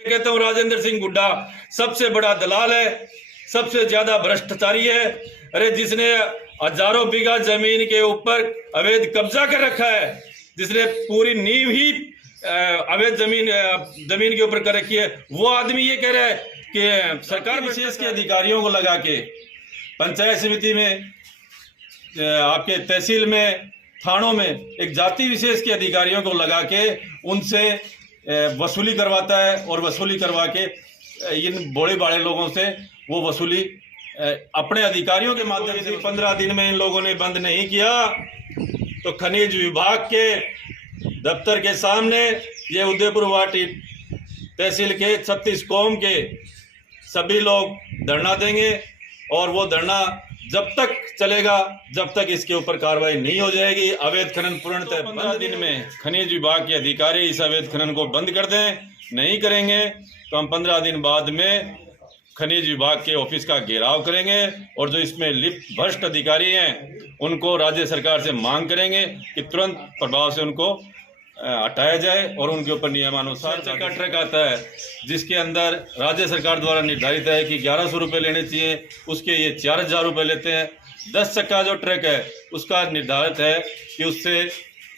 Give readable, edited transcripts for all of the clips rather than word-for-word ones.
मैं कहता हूँ राजेंद्र सिंह हुड्डा सबसे बड़ा दलाल है, सबसे ज्यादा भ्रष्टाचारी है। अरे जिसने हजारों बीघा जमीन के ऊपर अवैध कब्जा कर रखा है, जिसने पूरी नींव ही अवैध जमीन के ऊपर कर रखी है, वो आदमी ये कह रहा है कि सरकार विशेष के अधिकारियों को लगा के पंचायत समिति में, आपके तहसील में, थानों में एक जाति विशेष के अधिकारियों को लगा के उनसे वसूली करवाता है और वसूली करवा के इन बड़े बड़े लोगों से वो वसूली अपने अधिकारियों के माध्यम से 15 दिन में इन लोगों ने बंद नहीं किया तो खनिज विभाग के दफ्तर के सामने ये उदयपुर वाटी तहसील के 36 कौम के सभी लोग धरना देंगे और वो धरना जब तक चलेगा जब तक इसके ऊपर कार्रवाई नहीं हो जाएगी। अवैध खनन पूर्णतः 15 दिन में खनिज विभाग के अधिकारी इस अवैध खनन को बंद कर दें, नहीं करेंगे तो हम 15 दिन बाद में खनिज विभाग के ऑफिस का घेराव करेंगे और जो इसमें लिप्त भ्रष्ट अधिकारी हैं उनको राज्य सरकार से मांग करेंगे कि तुरंत प्रभाव से उनको हटाया जाए और उनके ऊपर नियमानुसार चक्का ट्रक आता है जिसके अंदर राज्य सरकार द्वारा निर्धारित है कि 1100 रुपये लेने चाहिए, उसके ये 4000 रुपये लेते हैं। 10 चक्का जो ट्रक है उसका निर्धारित है कि उससे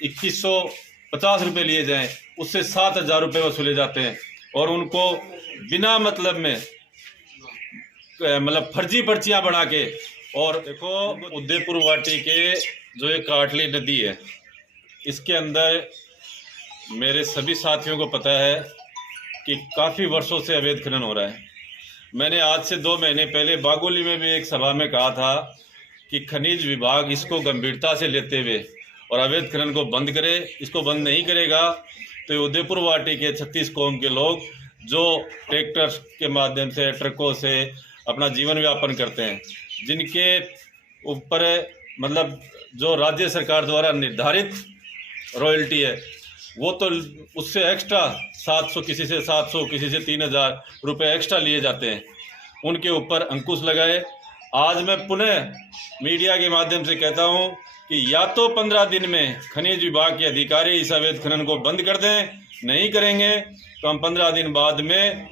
2150 रुपये लिए जाएं, उससे 7000 रुपये वसूले जाते हैं और उनको बिना मतलब में फर्जी पर्चियां बना के। और देखो उदयपुर वाटी के जो ये काटली नदी है इसके अंदर मेरे सभी साथियों को पता है कि काफ़ी वर्षों से अवैध खनन हो रहा है। मैंने आज से 2 महीने पहले बागोली में भी एक सभा में कहा था कि खनिज विभाग इसको गंभीरता से लेते हुए और अवैध खनन को बंद करे। इसको बंद नहीं करेगा तो उदयपुर वाटी के 36 कौम के लोग जो ट्रैक्टर के माध्यम से, ट्रकों से अपना जीवन यापन करते हैं, जिनके ऊपर जो राज्य सरकार द्वारा निर्धारित रॉयल्टी है वो तो उससे एक्स्ट्रा 700, किसी से 700, किसी से 3000 रुपये एक्स्ट्रा लिए जाते हैं, उनके ऊपर अंकुश लगाए। आज मैं पुनः मीडिया के माध्यम से कहता हूं कि या तो 15 दिन में खनिज विभाग के अधिकारी इस अवैध खनन को बंद कर दें, नहीं करेंगे तो हम 15 दिन बाद में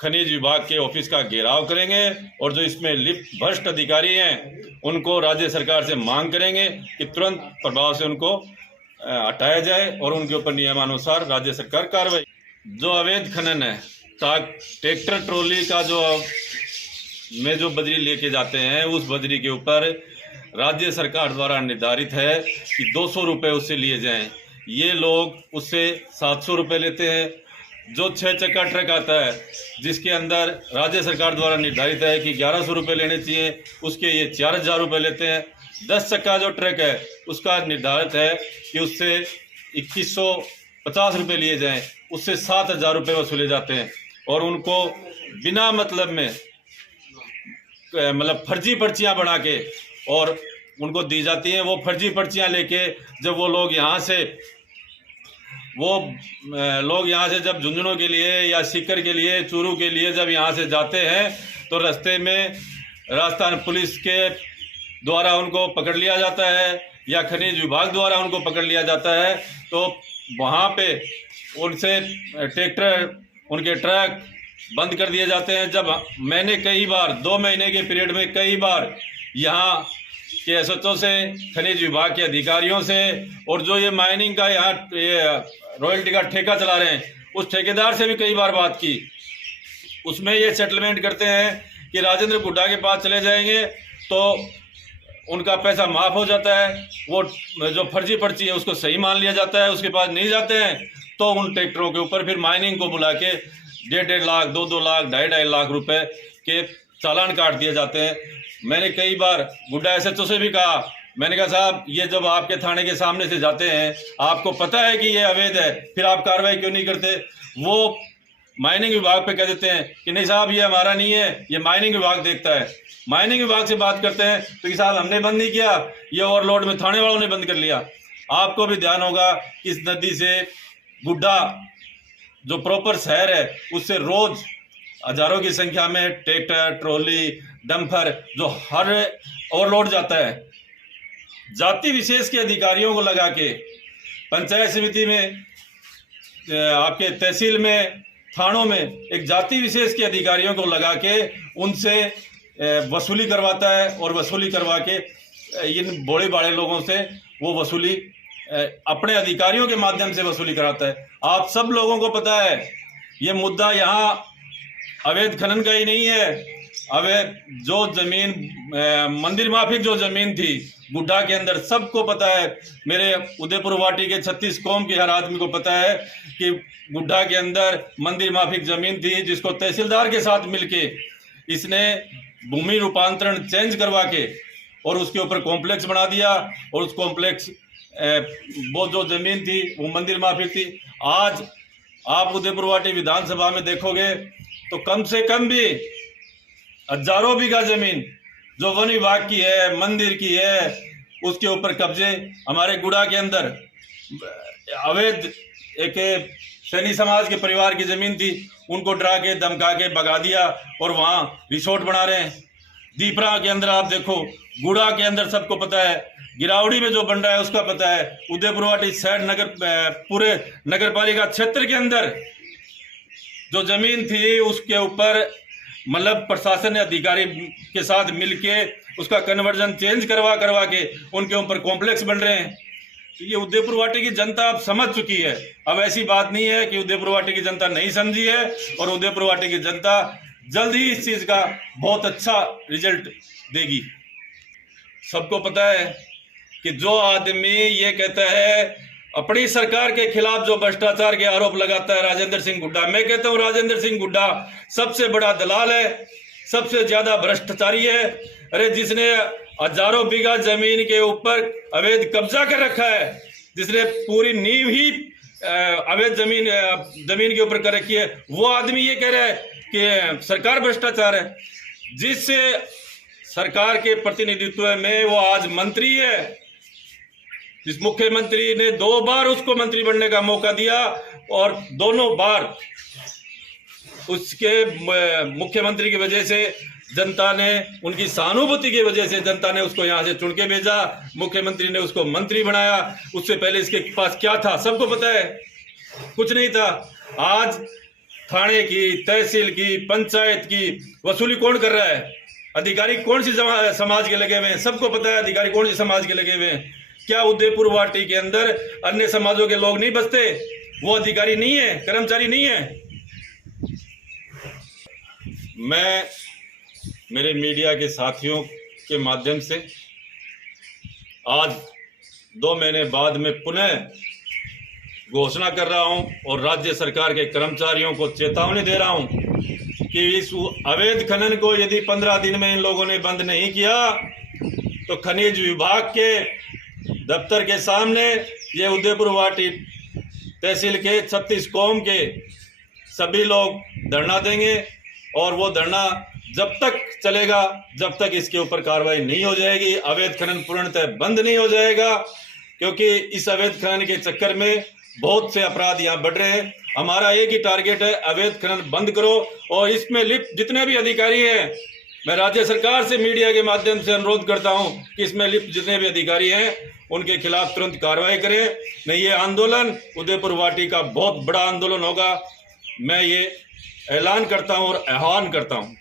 खनिज विभाग के ऑफिस का घेराव करेंगे और जो इसमें लिप्त भ्रष्ट अधिकारी हैं उनको राज्य सरकार से मांग करेंगे कि तुरंत प्रभाव से उनको हटाया जाए और उनके ऊपर नियमानुसार राज्य सरकार कार्रवाई। जो अवैध खनन है, ट्रैक्टर ट्रॉली का जो बजरी लेके जाते हैं उस बजरी के ऊपर राज्य सरकार द्वारा निर्धारित है कि 200 रुपये उससे लिए जाएं। ये लोग उससे 700 रुपये लेते हैं। जो 6 चक्का ट्रक आता है जिसके अंदर राज्य सरकार द्वारा निर्धारित है कि 1100 रुपये लेने चाहिए, उसके ये 4000 रुपये लेते हैं। 10 चक्का जो ट्रक है उसका निर्धारित है कि उससे 2150 रुपये लिए जाएं, उससे 7000 रुपये वसूले जाते हैं और उनको बिना मतलब में फर्जी पर्चियां बना के और उनको दी जाती हैं। वो फर्जी पर्चियां लेके जब वो लोग यहाँ से जब झुंझुनू के लिए या सीकर के लिए, चूरू के लिए जब यहाँ से जाते हैं तो रास्ते में राजस्थान पुलिस के द्वारा उनको पकड़ लिया जाता है या खनिज विभाग द्वारा उनको पकड़ लिया जाता है। तो वहाँ पे उनसे उनके ट्रक बंद कर दिए जाते हैं। जब मैंने कई बार 2 महीने के पीरियड में कई बार यहाँ के एसएचओ से, खनिज विभाग के अधिकारियों से और जो ये माइनिंग का यहाँ रॉयल्टी का ठेका चला रहे हैं उस ठेकेदार से भी कई बार बात की, उसमें ये सेटलमेंट करते हैं कि राजेंद्र हुड्डा के पास चले जाएंगे तो उनका पैसा माफ़ हो जाता है। वो जो फर्जी पर्ची है उसको सही मान लिया जाता है। उसके पास नहीं जाते हैं तो उन ट्रैक्टरों के ऊपर फिर माइनिंग को बुला के 1.5 लाख, 2-2 लाख, 2.5 लाख रुपए के चालान काट दिए जाते हैं। मैंने कई बार हुड्डा एसएचओ से भी कहा, मैंने कहा साहब ये जब आपके थाने के सामने से जाते हैं, आपको पता है कि ये अवैध है, फिर आप कार्रवाई क्यों नहीं करते? वो माइनिंग विभाग पे कह देते हैं कि नहीं साहब ये हमारा नहीं है, ये माइनिंग विभाग देखता है। माइनिंग विभाग से बात करते हैं तो कि साहब हमने बंद नहीं किया, ये ओवरलोड में थाने वालों ने बंद कर लिया। आपको भी ध्यान होगा इस नदी से गुड्डा जो प्रॉपर शहर है उससे रोज हजारों की संख्या में ट्रैक्टर, ट्रॉली, डंपर जो हर ओवरलोड जाता है। जाति विशेष के अधिकारियों को लगा के पंचायत समिति में, आपके तहसील में, थानों में एक जाति विशेष के अधिकारियों को लगा के उनसे वसूली करवाता है, और वसूली करवा के इन बड़े बड़े लोगों से वो वसूली अपने अधिकारियों के माध्यम से वसूली कराता है। आप सब लोगों को पता है ये मुद्दा यहाँ अवैध खनन का ही नहीं है। अवैध जो जमीन मंदिर माफिक जो जमीन थी गुड्डा के अंदर, सबको पता है, मेरे उदयपुर वाटी के 36 कौम के हर आदमी को पता है कि गुड्डा के अंदर मंदिर माफिक जमीन थी, जिसको तहसीलदार के साथ मिलके इसने भूमि रूपांतरण चेंज करवा के और उसके ऊपर कॉम्प्लेक्स बना दिया, और उस कॉम्प्लेक्स वो जो जमीन थी वो मंदिर माफिक थी। आज आप उदयपुर वाटी विधानसभा में देखोगे तो कम से कम भी हजारों बीघा जमीन जो वन विभाग की है, मंदिर की है, उसके ऊपर कब्जे हमारे गुड़ा के अंदर अवैध एक सैनी समाज के परिवार की जमीन थी, उनको डरा के धमका के भगा दिया और वहाँ रिसोर्ट बना रहे हैं। दीपरा के अंदर आप देखो, गुड़ा के अंदर सबको पता है, गिरावड़ी में जो बन रहा है उसका पता है, उदयपुर वाटी साइड नगर पूरे नगर पालिका क्षेत्र के अंदर जो जमीन थी उसके ऊपर मतलब प्रशासन अधिकारी के साथ मिलके उसका कन्वर्जन चेंज करवा के उनके ऊपर कॉम्प्लेक्स बन रहे हैं। तो ये उदयपुर वाटी की जनता अब समझ चुकी है। अब ऐसी बात नहीं है कि उदयपुर वाटी की जनता नहीं समझी है, और उदयपुर वाटी की जनता जल्द ही इस चीज़ का बहुत अच्छा रिजल्ट देगी। सबको पता है कि जो आदमी ये कहता है अपनी सरकार के खिलाफ जो भ्रष्टाचार के आरोप लगाता है राजेंद्र सिंह गुड्डा, मैं कहता हूं राजेंद्र सिंह गुड्डा सबसे बड़ा दलाल है, सबसे ज्यादा भ्रष्टाचारी है। अरे जिसने हजारों बीघा जमीन के ऊपर अवैध कब्जा कर रखा है, जिसने पूरी नींव ही अवैध जमीन के ऊपर कर रखी है, वो आदमी ये कह रहा है कि सरकार भ्रष्टाचार है। जिस सरकार के प्रतिनिधित्व में वो आज मंत्री है, जिस मुख्यमंत्री ने 2 बार उसको मंत्री बनने का मौका दिया और दोनों बार उसके मुख्यमंत्री की वजह से जनता ने, उनकी सहानुभूति की वजह से जनता ने उसको यहाँ से चुन के भेजा, मुख्यमंत्री ने उसको मंत्री बनाया। उससे पहले इसके पास क्या था सबको पता है, कुछ नहीं था। आज थाने की, तहसील की, पंचायत की वसूली कौन कर रहा है? अधिकारी कौन सी समाज के लगे हुए हैं? सबको पता है अधिकारी कौन सी समाज के लगे हुए हैं। क्या उदयपुर वाटी के अंदर अन्य समाजों के लोग नहीं बसते? वो अधिकारी नहीं है, कर्मचारी नहीं है। मैं मेरे मीडिया के साथियों के माध्यम से आज 2 महीने बाद में पुनः घोषणा कर रहा हूं और राज्य सरकार के कर्मचारियों को चेतावनी दे रहा हूं कि इस अवैध खनन को यदि 15 दिन में इन लोगों ने बंद नहीं किया तो खनिज विभाग के दफ्तर के सामने ये उदयपुर वाटी तहसील के 36 कौम के सभी लोग धरना देंगे, और वो धरना जब तक चलेगा जब तक इसके ऊपर कार्रवाई नहीं हो जाएगी, अवैध खनन पूर्णतः बंद नहीं हो जाएगा। क्योंकि इस अवैध खनन के चक्कर में बहुत से अपराध यहाँ बढ़ रहे हैं। हमारा एक ही टारगेट है, अवैध खनन बंद करो, और इसमें लिप्त जितने भी अधिकारी हैं, मैं राज्य सरकार से मीडिया के माध्यम से अनुरोध करता हूं कि इसमें लिप्त जितने भी अधिकारी हैं उनके खिलाफ तुरंत कार्रवाई करें, नहीं ये आंदोलन उदयपुर वाटी का बहुत बड़ा आंदोलन होगा। मैं ये ऐलान करता हूं और आह्वान करता हूं।